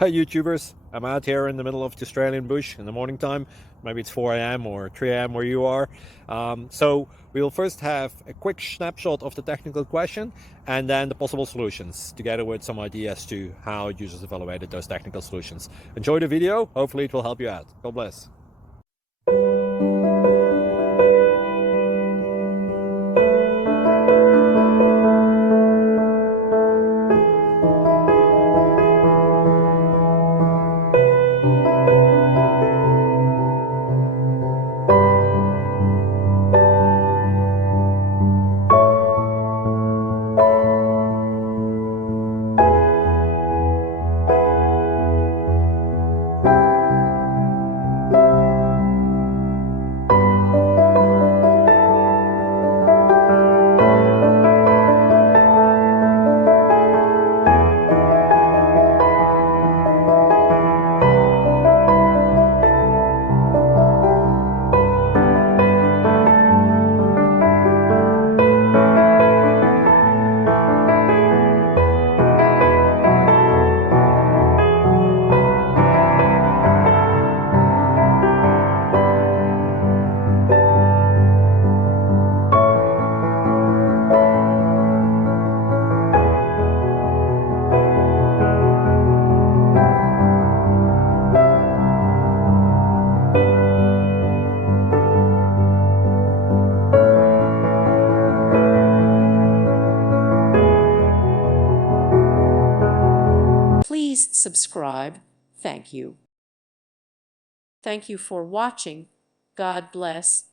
Hey YouTubers, I'm out here in the middle of the Australian bush in the morning time. Maybe it's 4 a.m. or 3 a.m. where you are. So we'll first have a quick snapshot of the technical question and then the possible solutions, together with some ideas to how users evaluated those technical solutions. Enjoy the video, hopefully it will help you out. God bless. Please subscribe. Thank you. Thank you for watching. God bless.